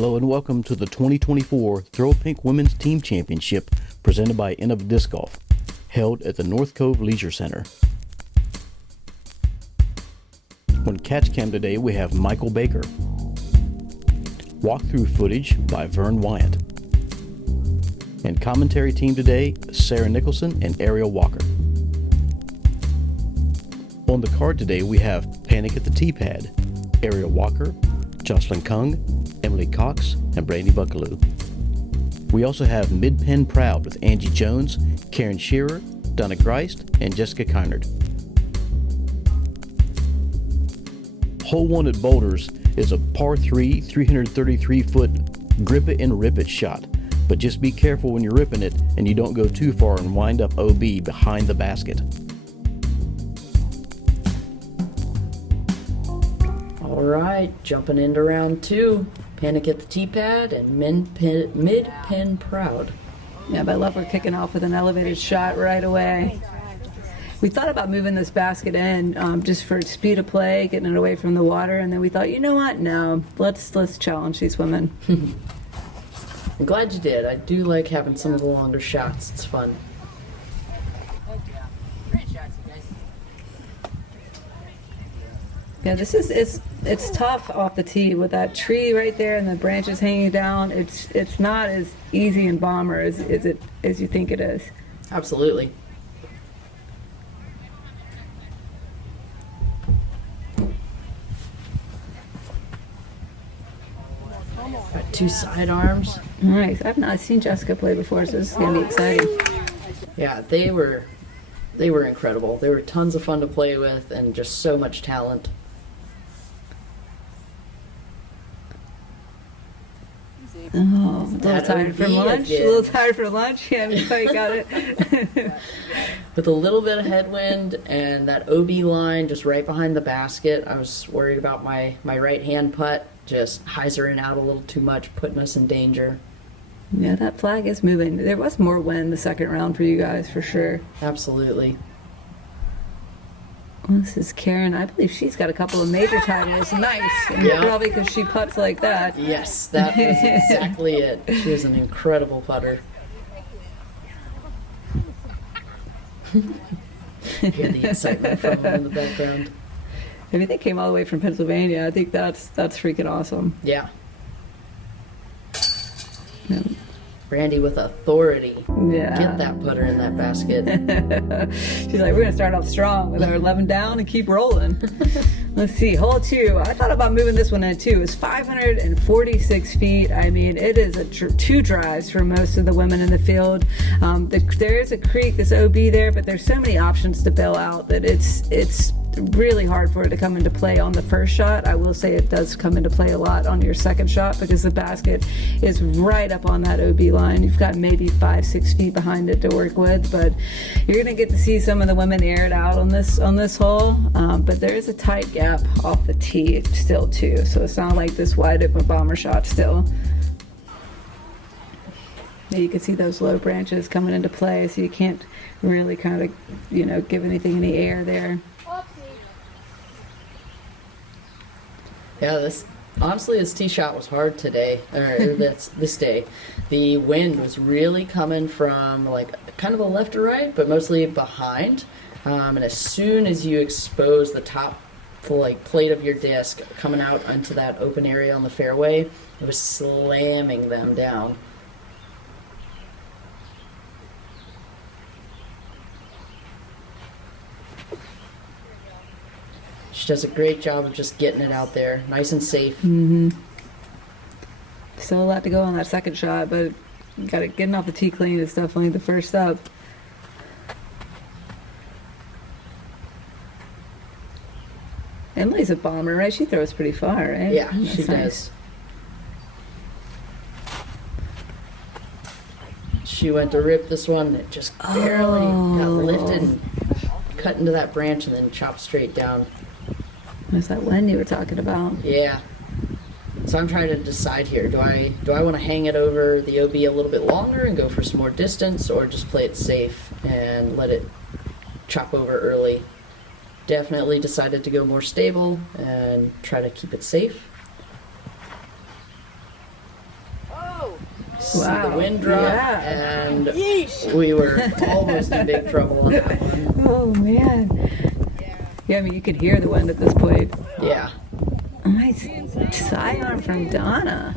Hello and welcome to the 2024 Throw Pink Women's Team Championship presented by Innova Disc Golf, held at the North Cove Leisure Center. On catch cam today we have Michael Baker. Walkthrough footage by Vern Weygandt. And commentary team today, Sara Nicholson and Ariel Walker. On the card today we have Panic at the Tee Pad, Ariel Walker, Jocelyn Keung, Emily Cox, and Brandi Buckalew. We also have Mid-Penn Proud with Angie Jones, Caryn Shearer, Donna Griest, and Jessica Kinard. Hole 1 at Boulders is a par 3, 333-foot grip it and rip it shot. But just be careful when you're ripping it and you don't go too far and wind up OB behind the basket. All right, jumping into round 2. Panic at the Tee Pad and Mid-Penn Proud. Yeah, but I love we're kicking off with an elevated shot right away. We thought about moving this basket in just for speed of play, getting it away from the water, and then we thought, you know what? No, let's challenge these women. I'm glad you did. I do like having some of the longer shots. It's fun. Yeah, this is it's tough off the tee with that tree right there and the branches hanging down. It's not as easy and bomber as you think it is. Absolutely. Got 2 sidearms. Nice. I've not seen Jessica play before, so this is gonna be exciting. Yeah, they were incredible. They were tons of fun to play with and just so much talent. Oh, a little That tired for OB lunch. again. A little tired for lunch. Yeah, we quite got it. With a little bit of headwind and that OB line just right behind the basket, I was worried about my right hand putt just hyzering out a little too much, putting us in danger. Yeah, that flag is moving. There was more wind the second round for you guys, for sure. Absolutely. Well, this is Caryn. I believe she's got a couple of major titles. Nice. And Yeah. probably because she putts like that. Yes, that was exactly it. She was an incredible putter. Hear the excitement from them in the background. I mean, they came all the way from Pennsylvania. I think that's freaking awesome. Yeah. Yeah. Brandi with authority. Yeah. Get that putter in that basket. She's like, we're going to start off strong with our 11 down and keep rolling. Let's see, hole 2. I thought about moving this one in too. It's 546 feet. I mean, it is 2 drives for most of the women in the field. There is a creek, this OB there, but there's so many options to bail out that it's really hard for it to come into play on the first shot. I will say it does come into play a lot on your second shot because the basket is right up on that OB line. You've got maybe 5-6 feet behind it to work with, but you're going to get to see some of the women air it out on this hole. But there is a tight gap off the tee still too, so it's not like this wide open bomber shot still. Now you can see those low branches coming into play, so you can't really kind of, give anything any air there. Yeah, this tee shot was hard today, or this day. The wind was really coming from like kind of the left or right, but mostly behind. And as soon as you expose the top plate of your disc coming out onto that open area on the fairway, it was slamming them down. She does a great job of just getting it out there, nice and safe. Mm-hmm. Still a lot to go on that second shot, but getting off the tee clean is definitely the first step. Emily's a bomber, right? She throws pretty far, right? Yeah, That's she nice. does. She went to rip this one, it just barely got lifted and cut into that branch and then chopped straight down. There's that wind you were talking about. Yeah. So I'm trying to decide here. Do I want to hang it over the OB a little bit longer and go for some more distance, or just play it safe and let it chop over early? Definitely decided to go more stable and try to keep it safe. see Wow. the wind drop, Yeah. and we were almost in big trouble on that one. Oh man. Yeah, I mean you could hear the wind at this point. Yeah. Nice sidearm from Donna.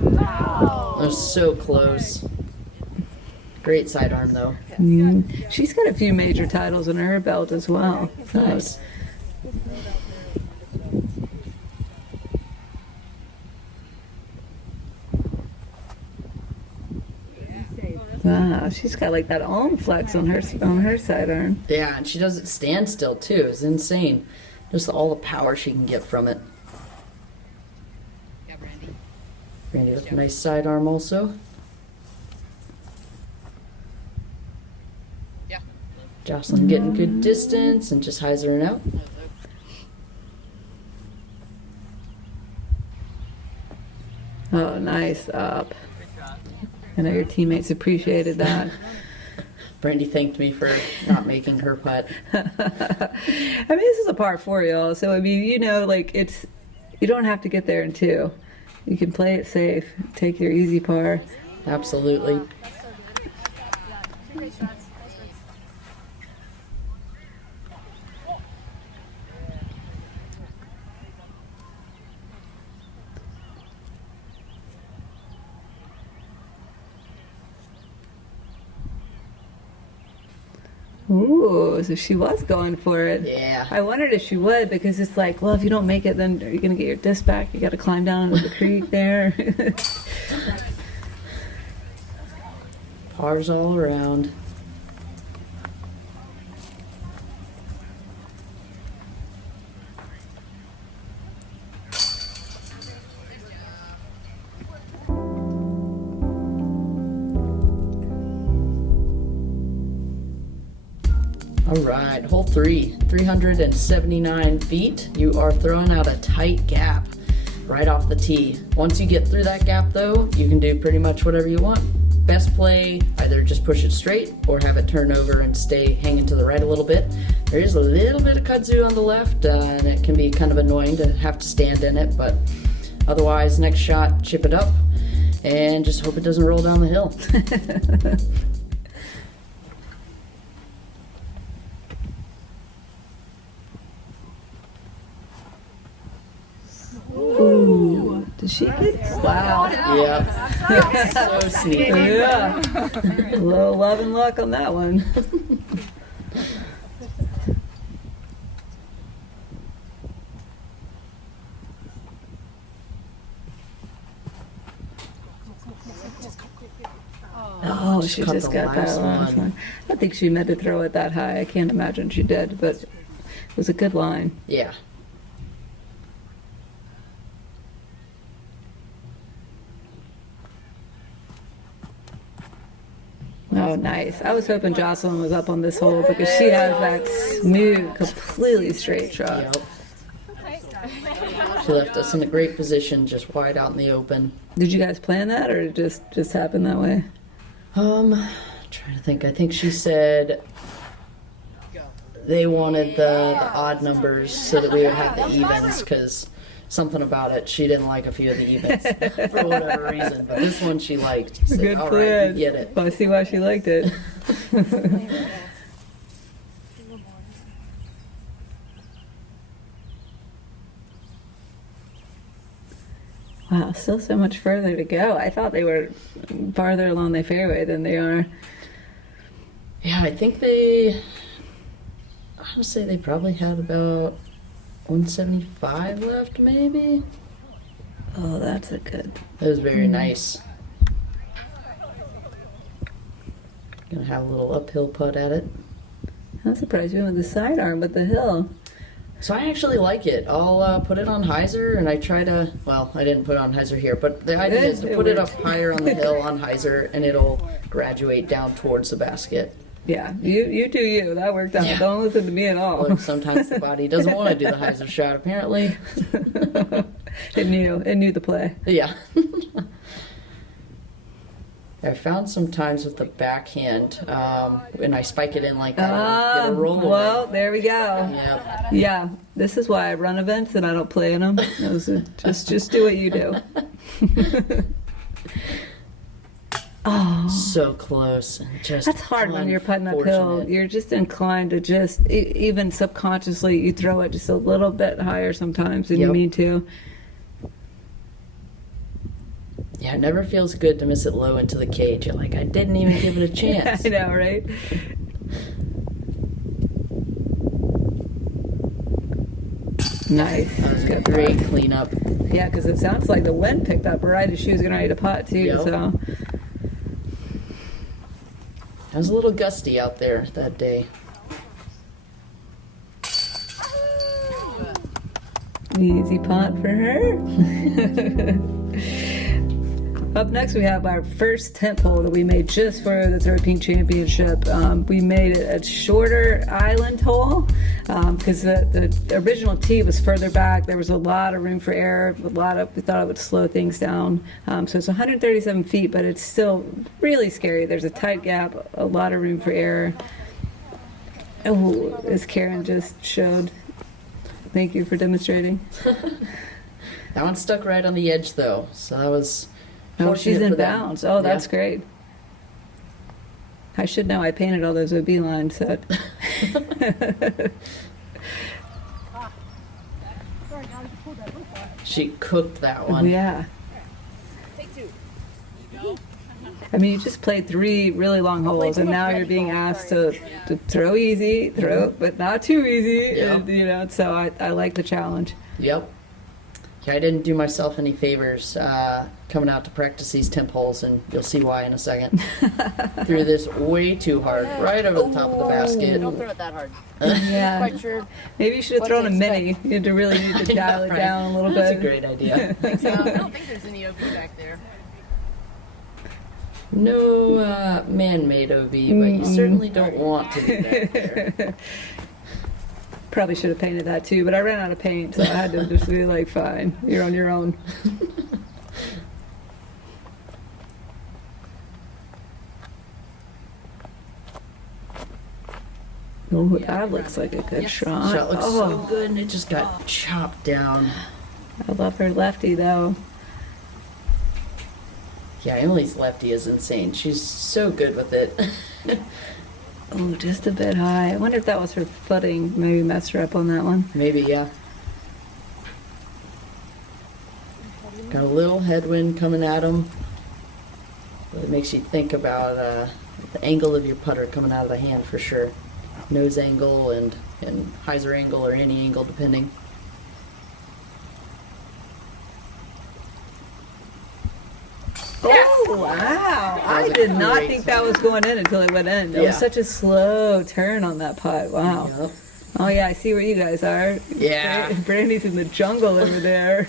It was so close. Great sidearm, though. She's got a few major titles under her belt as well. So Nice. wow, she's got like that arm flex on her sidearm. Yeah, and she doesn't stand still, too. It's insane. Just all the power she can get from it. Brandi with a nice sidearm also. Jocelyn getting good distance and just hyzering out. Oh, nice up. I know your teammates appreciated that. Brandi thanked me for not making her putt. I mean, this is a par 4, y'all. So I mean, you know, like you don't have to get there in 2. You can play it safe. Take your easy par. Absolutely. Ooh, so she was going for it. Yeah. I wondered if she would, because it's like, well, if you don't make it, then are you going to get your disc back? You got to climb down into the creek there. Pars all around. All right, hole 3, 379 feet. You are throwing out a tight gap right off the tee. Once you get through that gap, though, you can do pretty much whatever you want. Best play, either just push it straight or have it turn over and stay hanging to the right a little bit. There is a little bit of kudzu on the left, and it can be kind of annoying to have to stand in it, but otherwise, next shot, chip it up and just hope it doesn't roll down the hill. Ooh, did she get? Wow. Yep. So sneaky. Yeah. A little love and luck on that one. Oh, she caught just the got that last last one. one. I don't think she meant to throw it that high. I can't imagine she did, but it was a good line. Yeah. Oh, nice. I was hoping Jocelyn was up on this hole because she has that smooth, completely straight shot. Yep. She left us in a great position, just wide out in the open. Did you guys plan that, or did it just happen that way? Trying to think. I think she said they wanted the odd numbers so that we would have the evens, because something about it, she didn't like a few of the evens for whatever reason. But this one she liked. She said, Good all plan. right, you get it. Well, I see why she liked it. Wow, still so much further to go. I thought they were farther along the fairway than they are. Yeah, I think I would say they probably had about 175 left, maybe. Oh, that's a good. It was very nice. Gonna have a little uphill putt at it. I'm surprised you went with the sidearm with the hill. So I actually like it. I'll put it on hyzer, and I try to, well, I didn't put it on hyzer here, but the idea is to It put it up worked. higher on the hill on hyzer, and it'll graduate down towards the basket. Yeah, you do you. That worked out. Yeah. Don't listen to me at all. Look, sometimes the body doesn't want to do the hyzer shot, apparently. It knew the play. Yeah. I found sometimes with the backhand, and I spike it in like that, and get a roll well, away. there we go. Yep. Yeah, this is why I run events and I don't play in them. Just do what you do. Oh, So close. And just that's hard when you're putting uphill. unfortunate. You're just inclined to just, even subconsciously, you throw it just a little bit higher sometimes than you Yep. mean to. Yeah, it never feels good to miss it low into the cage. You're like, I didn't even give it a chance. I know, right? Nice. That was a Good great putt. cleanup. Yeah, because it sounds like the wind picked up right as she was getting ready to putt, too. Yep. So, It was a little gusty out there that day. easy putt for her. Up next, we have our first tent pole that we made just for the Throw Pink Championship. We made it a shorter island hole because the original tee was further back. There was a lot of room for error. We thought it would slow things down. So it's 137 feet, but it's still really scary. There's a tight gap, a lot of room for error. Oh, as Caryn just showed. Thank you for demonstrating. That one stuck right on the edge, though. So that was. Oh, she's fortunate in for them. bounds. Oh, that's Yeah. great. I should know. I painted all those OB lines. So. She cooked that one. Yeah. I mean, you just played 3 really long holes, and now you're being asked to throw easy, but not too easy. Yep. And, so I like the challenge. Yep. Yeah, I didn't do myself any favors coming out to practice these temp holes, and you'll see why in a second. Threw this way too hard, right over the top of the basket. Don't throw it that hard. Yeah. Quite sure. Maybe you should have What thrown to a mini. You really need to dial it Right. down a little That's bit. a great idea. I don't think there's any OP back there. No man-made OB, but you certainly don't want to do that there. Probably should have painted that too, but I ran out of paint, so I had to just be like, fine, you're on your own. Oh, that looks like a good shot. Shot looks Oh, so good, and it just got chopped down. I love her lefty though. Yeah, Emily's lefty is insane. She's so good with it. Oh, just a bit high. I wonder if that was her footing. Maybe messed her up on that one. Maybe, yeah. Got a little headwind coming at him. But it makes you think about the angle of your putter coming out of the hand for sure. Nose angle and hyzer angle or any angle depending. Oh, wow. I was a did not great think that was going in until it went in. It Yeah. was such a slow turn on that putt. Wow. Yep. Oh, yeah, I see where you guys are. Yeah. Brandy's in the jungle over there.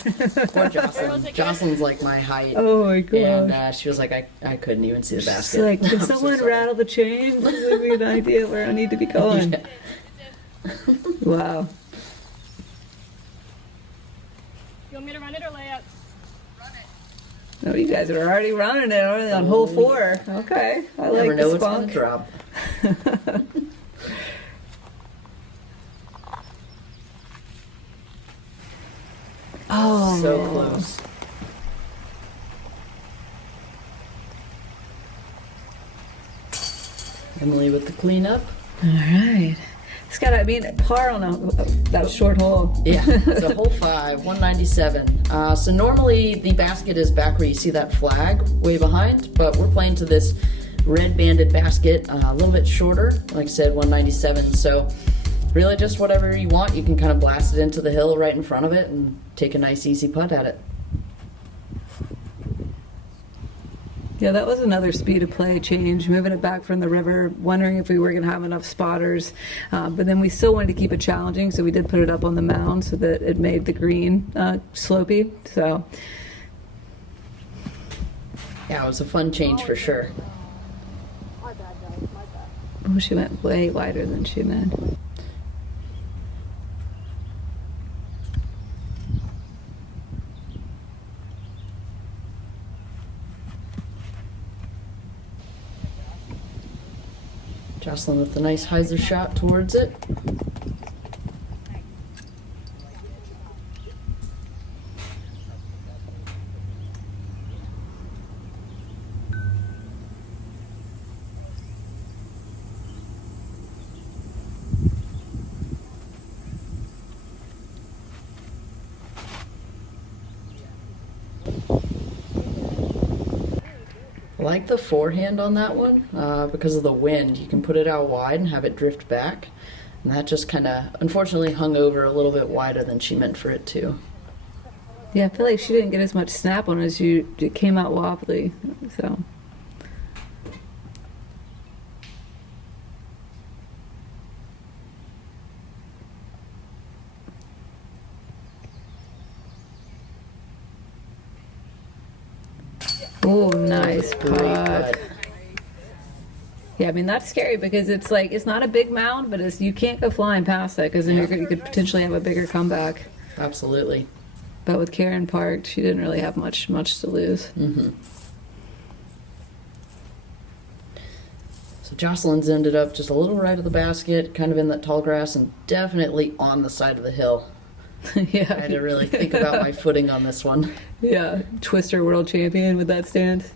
Poor Jocelyn. Jocelyn's like my height. Oh, my gosh. And she was like, I couldn't even see the She's basket. like, can I'm so someone sorry. rattle the chains? Give me an idea where I need to be going. Yeah. Wow. You want me to run it or lay it? Oh, you guys are already running it already on hole 4. Okay. I Never like know the what's going to spunk. drop. Oh, So close. Emily with the cleanup. all right. It's got, I mean, par on that short hole. Yeah, so hole 5, 197. So normally the basket is back where you see that flag way behind, but we're playing to this red banded basket, a little bit shorter, like I said, 197. So really just whatever you want, you can kind of blast it into the hill right in front of it and take a nice easy putt at it. Yeah, that was another speed of play change, moving it back from the river, wondering if we were going to have enough spotters. But then we still wanted to keep it challenging, so we did put it up on the mound so that it made the green slopey. So, Yeah, it was a fun change for sure. My bad, guys. My bad. oh, she went way wider than she meant. Jocelyn with a nice hyzer shot towards it. I like the forehand on that one because of the wind. You can put it out wide and have it drift back. And that just kind of, unfortunately, hung over a little bit wider than she meant for it to. Yeah, I feel like she didn't get as much snap on as you. It came out wobbly, so. Oh, nice Great putt. putt. Yeah, I mean, that's scary because it's like, it's not a big mound, but you can't go flying past that because then you could potentially have a bigger comeback. Absolutely. But with Caryn parked, she didn't really have much to lose. Mm-hmm. So Jocelyn's ended up just a little right of the basket, kind of in that tall grass, and definitely on the side of the hill. Yeah. I had to really think about my footing on this one. Yeah, Twister world champion with that stance.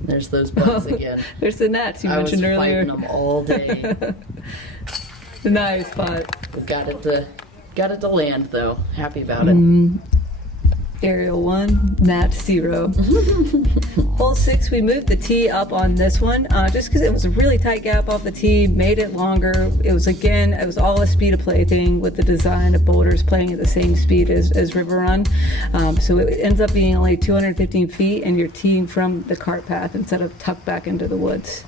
There's those bugs again. There's the nets you I was mentioned earlier. fighting them all day. Nice putt. We got it to land though. Happy about it. Ariel 1, Nat 0. Hole 6, we moved the tee up on this one just because it was a really tight gap off the tee, made it longer. It was all a speed of play thing with the design of Boulders playing at the same speed as River Run. So it ends up being only 215 feet and you're teeing from the cart path instead of tucked back into the woods.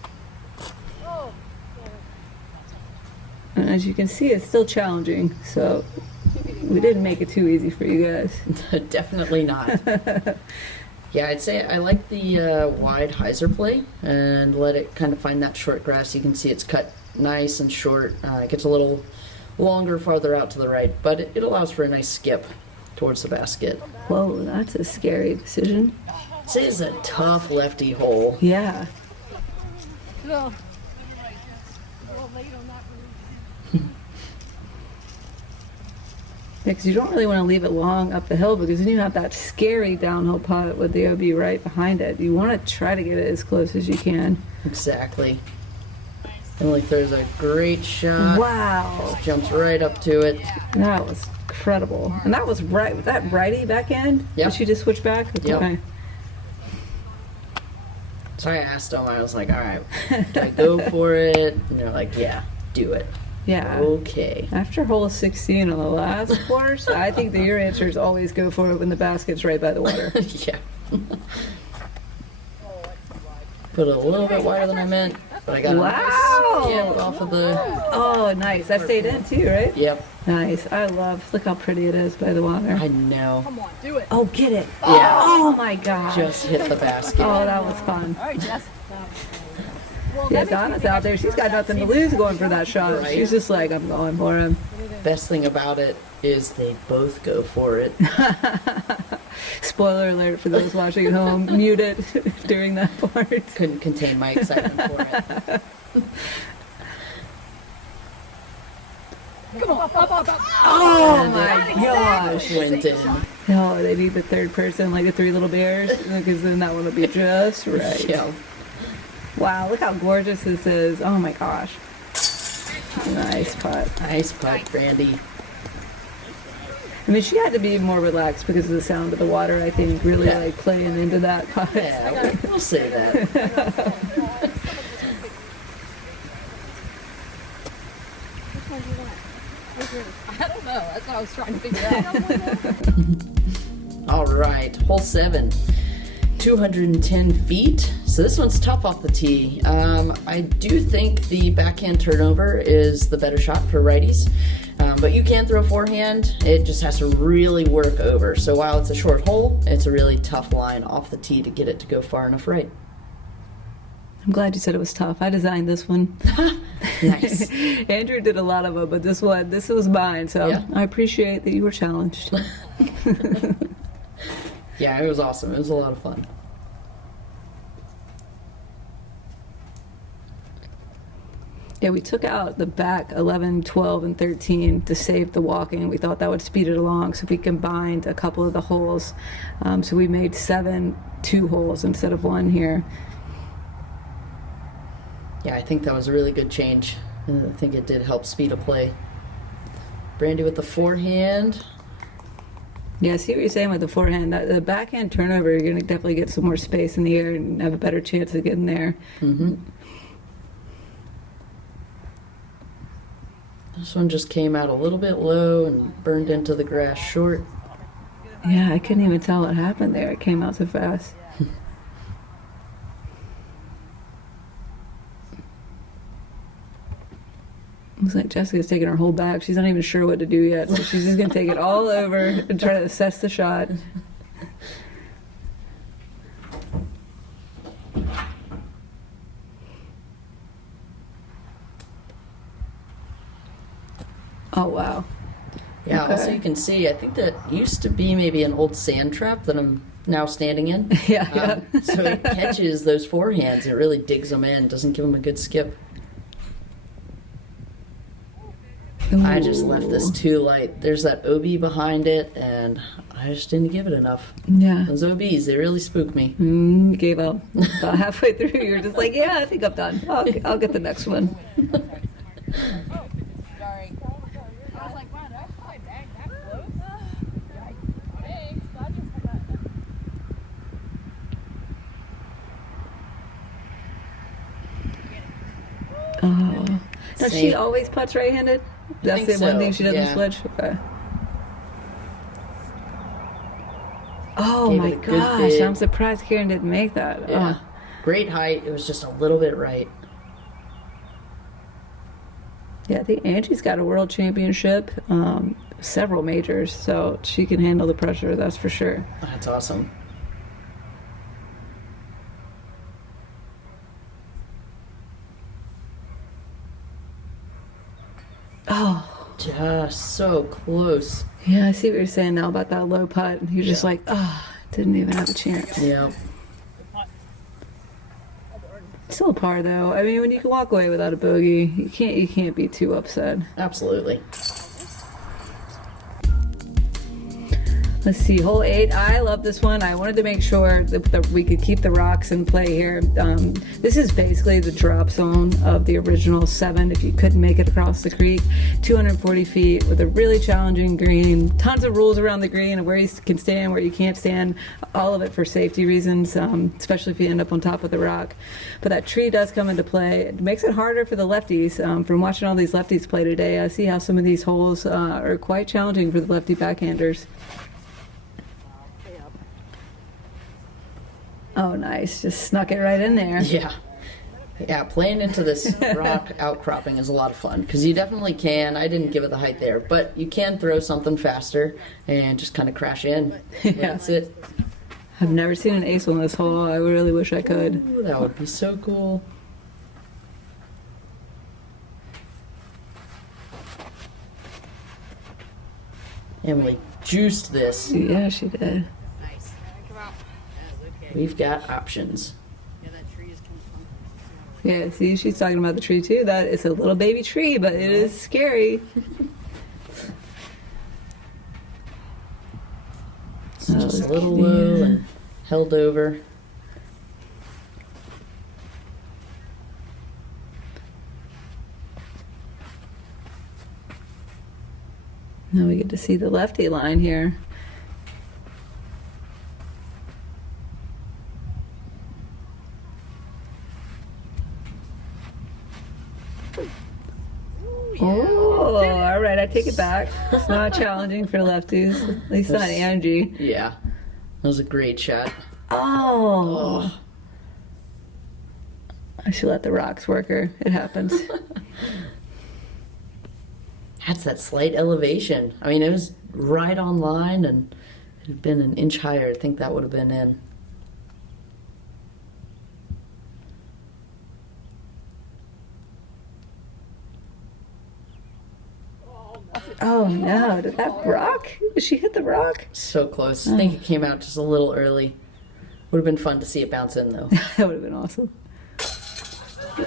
And as you can see, it's still challenging, so we didn't make it too easy for you guys. Definitely not. Yeah, I'd say I like the wide hyzer play and let it kind of find that short grass. You can see it's cut nice and short. It gets a little longer farther out to the right, but it allows for a nice skip towards the basket. Whoa, that's a scary decision. This is a tough lefty hole. Yeah. Well, late on that one. Because you don't really want to leave it long up the hill because then you have that scary downhill putt with the OB right behind it. You want to try to get it as close as you can. Exactly. Emily throws a great shot. Wow. Just jumps right up to it. That was incredible. And that was right, that righty backhand? Yep. Did she just switch back? Yep. Okay. So I asked them, I was like, all right, do I go for it? And they're like, yeah, do it. Yeah. Okay. After hole 16 on the last course, I think that your answer is always go for it when the basket's right by the water. Yeah. Put it a little bit wider than I meant, but I got Wow. a nice skip off of the... Oh, nice. That stayed in too, right? Yep. Nice. I love, look how pretty it is by the water. I know. Come on, do it. Oh, get it. Yeah. Oh my gosh. Just hit the basket. Oh, that was fun. All right, Jess. Yeah, Donna's out there. She's got nothing to lose going for that shot. Right. She's just like, I'm going for him. Best thing about it is they both go for it. Spoiler alert for those watching at home. Mute it during that part. Couldn't contain my excitement for it. Come on, up. Oh my gosh. Went in. No, they need the third person, like the three little bears, because then that one will be just right. Yeah. Wow, look how gorgeous this is. Oh my gosh. Nice putt. Nice putt, Brandi. I mean, she had to be more relaxed because of the sound of the water, I think, really Yeah. like playing into that putt. Yeah, we'll say that. I don't know. That's what I was trying to figure out. All right, hole 7. 210 feet. So this one's tough off the tee. I do think the backhand turnover is the better shot for righties. But you can throw forehand. It just has to really work over. So while it's a short hole, it's a really tough line off the tee to get it to go far enough right. I'm glad you said it was tough. I designed this one. Nice. Andrew did a lot of them, but this was mine, so Yeah. I appreciate that you were challenged. Yeah, it was awesome. It was a lot of fun. Yeah, we took out the back 11, 12, and 13 to save the walking. We thought that would speed it along, so we combined a couple of the holes. So we made 7 2 holes instead of 1 here. Yeah, I think that was a really good change. I think it did help speed of play. Brandi with the forehand. Yeah, I see what you're saying with the forehand. The backhand turnover, you're going to definitely get some more space in the air and have a better chance of getting there. Mm-hmm. This one just came out a little bit low and burned into the grass short. Yeah, I couldn't even tell what happened there. It came out so fast. Looks like Jessica's taking her whole bag. She's not even sure what to do yet, so she's just going to take it all over and try to assess the shot. Oh, wow. Yeah, Okay. also you can see, I think that used to be maybe an old sand trap that I'm now standing in. Yeah. So it catches those forehands. It really digs them in, doesn't give them a good skip. I just left this too light. There's that OB behind it, and I just didn't give it enough. Yeah. Those OBs, they really spook me. You gave up. About halfway through, you were just like, yeah, I think I'm done. I'll get the next one. Sorry. I was like, wow, did I put my bag that close? Thanks. Glad you said that. Oh. Does she Same. always putts right-handed? That's think the one so, thing she doesn't yeah. switch? Okay. Oh Gave my it a good gosh, bid. I'm surprised Caryn didn't make that. Yeah. Great height. It was just a little bit right. Yeah, I think Angie's got a world championship, several majors, so she can handle the pressure, that's for sure. That's awesome. Oh, Just so close. yeah, I see what you're saying now about that low putt. You're just Yeah. like, oh, didn't even have a chance. Yeah. Still a par though. I mean, when you can walk away without a bogey, you can't be too upset. Absolutely. Let's see, hole 8. I love this one. I wanted to make sure that we could keep the rocks in play here. This is basically the drop zone of the original 7 if you couldn't make it across the creek. 240 feet with a really challenging green. Tons of rules around the green and where you can stand, where you can't stand. All of it for safety reasons, especially if you end up on top of the rock. But that tree does come into play. It makes it harder for the lefties. From watching all these lefties play today, I see how some of these holes are quite challenging for the lefty backhanders. Oh, nice. Just snuck it right in there. Yeah. Yeah, playing into this rock outcropping is a lot of fun because you definitely can. I didn't give it the height there, but you can throw something faster and just kind of crash in. Yeah. That's it. I've never seen an ace on this hole. I really wish I could. Ooh, that would be so cool. Emily juiced this. Yeah, she did. We've got options. Yeah, see, she's talking about the tree too. That it's a little baby tree, but it is scary. It's just a little low and held over. Now we get to see the lefty line here. Oh, all right, I take it back. It's not challenging for lefties. At least not Angie. Yeah. That was a great shot. Oh. I should let the rocks work her. It happens. That's that slight elevation. I mean, it was right on line, and it had been an inch higher. I think that would have been in. Oh no, did that rock? Did she hit the rock? So close. I think it came out just a little early. Would have been fun to see it bounce in, though. That would have been awesome.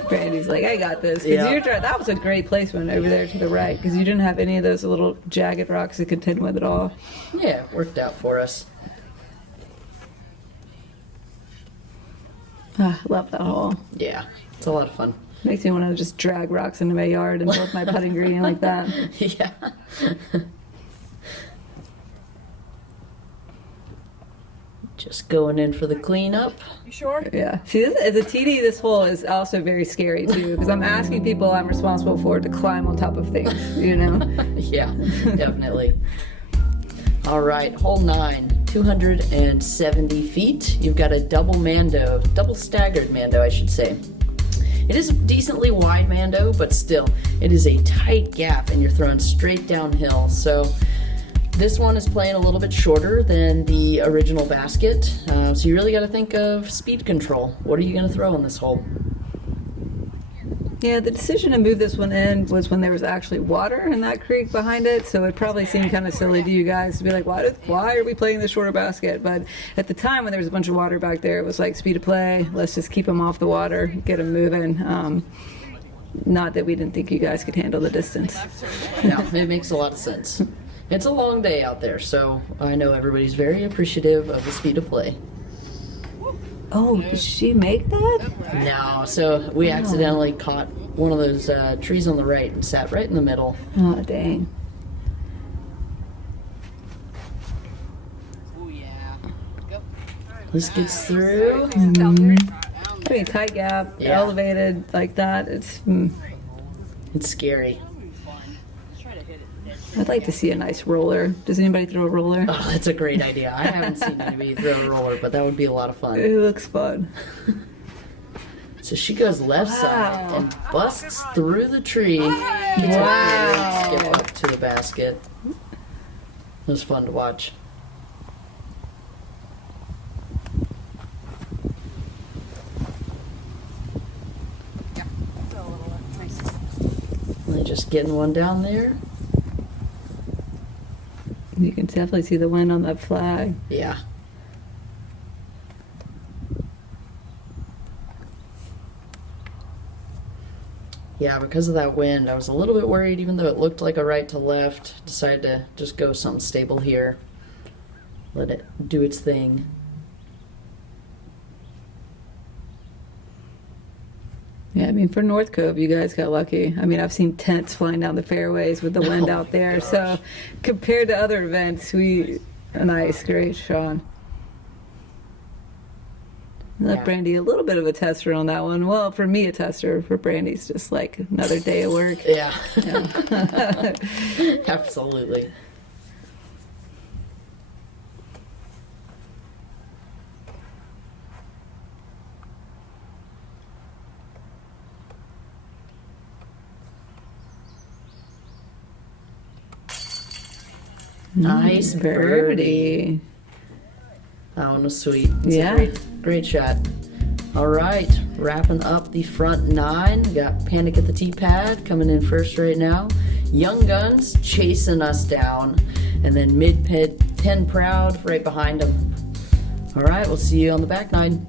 Brandy's like, I got this. 'Cause Yeah. that was a great placement over there to the right because you didn't have any of those little jagged rocks to contend with at all. Yeah, it worked out for us. Ah, love that hole. Yeah, it's a lot of fun. Makes me want to just drag rocks into my yard and build my putting green like that. Yeah. Just going in for the cleanup. You sure? Yeah. See, as a TD, this hole is also very scary too, because I'm asking people I'm responsible for to climb on top of things, you know? Yeah, definitely. All right, hole 9, 270 feet. You've got a double staggered Mando, I should say. It is a decently wide Mando, but still, it is a tight gap and you're throwing straight downhill. So this one is playing a little bit shorter than the original basket. So you really got to think of speed control. What are you going to throw in this hole? Yeah, the decision to move this one in was when there was actually water in that creek behind it, so it probably seemed kind of silly to you guys to be like, why are we playing the shorter basket? But at the time when there was a bunch of water back there, it was like speed of play, let's just keep them off the water, get them moving. Not that we didn't think you guys could handle the distance. No, it makes a lot of sense. It's a long day out there, so I know everybody's very appreciative of the speed of play. Oh, did she make that? No, so we accidentally caught one of those trees on the right and sat right in the middle. Oh, dang. Oh yeah. Go. This gets through. I mean, tight gap, Yeah. elevated like that. It's. It's scary. I'd like to see a nice roller. Does anybody throw a roller? Oh, that's a great idea. I haven't seen anybody throw a roller, but that would be a lot of fun. It looks fun. So she goes left side and busts through the tree. Gets Wow. a great skip up to the basket. It was fun to watch. They're just getting one down there. You can definitely see the wind on that flag. Yeah. Yeah, because of that wind, I was a little bit worried, even though it looked like a right to left. Decided to just go something stable here. Let it do its thing. Yeah, I mean, for North Cove, you guys got lucky. I mean, I've seen tents flying down the fairways with the wind out there. So, compared to other events, nice, great shot. Let Yeah. Brandi a little bit of a tester on that one. Well, for me, a tester. For Brandi's just like another day of work. Yeah. Yeah. Absolutely. Nice birdie. That one was sweet. It's Yeah. a great shot. All right, wrapping up the front 9. We got Panic at the Tee Pad coming in first right now. Young Guns chasing us down. And then Mid-Pen Proud right behind them. All right, we'll see you on the back 9.